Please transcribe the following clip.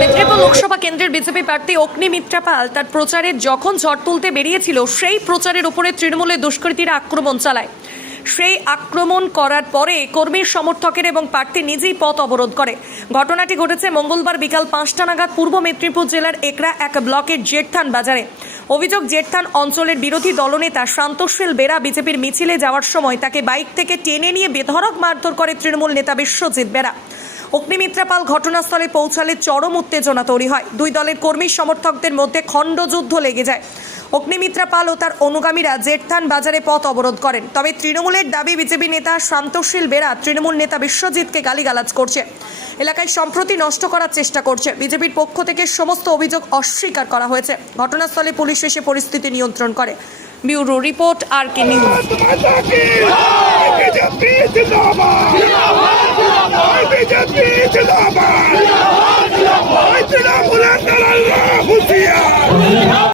মেদিনীপুর লোকসভা কেন্দ্রের বিজেপি প্রার্থী অগ্নিমিত্রা পাল তার প্রচারের যখন ঝড় তুলতে বেরিয়েছিল, সেই প্রচারের উপরে তৃণমূলের দুষ্কৃতীরা আক্রমণ চালায়। সেই আক্রমণ করার পরে কর্মীর সমর্থকের এবং প্রার্থী নিজেই পথ অবরোধ করে। ঘটনাটি ঘটেছে মঙ্গলবার বিকাল পাঁচটা নাগাদ পূর্ব মেদিনীপুর জেলার একরা এক ব্লকের জেঠথান বাজারে। অভিযোগ, জেঠথান অঞ্চলের বিরোধী দলনেতা শান্তশীল বেরা বিজেপির মিছিলে যাওয়ার সময় তাকে বাইক থেকে টেনে নিয়ে বেধড়ক মারধর করে তৃণমূল নেতা বিশ্বজিৎ বেরা। অগ্নিমিত্রা পাল ঘটনাস্থলে পৌঁছালে চরম উত্তেজনা তৈরি হয়। দুই দলের কর্মী সমর্থকদের মধ্যে খণ্ডযুদ্ধ লেগে যায়। অগ্নিমিত্রা পাল ও তার অনুগামীরা জেঠথান বাজারে পথ অবরোধ করেন। তবে তৃণমূলের দাবি, বিজেপি নেতা শান্তশীল বেরা, তৃণমূল নেতা বিশ্বজিৎকে গালিগালাজ করছে। এলাকায় সম্প্রতি নষ্ট করার চেষ্টা করছে। বিজেপির পক্ষ থেকে সমস্ত অভিযোগ অস্বীকার করা হয়েছে। ঘটনাস্থলে পুলিশ এসে পরিস্থিতি নিয়ন্ত্রণ করে। Bureau report, R K news.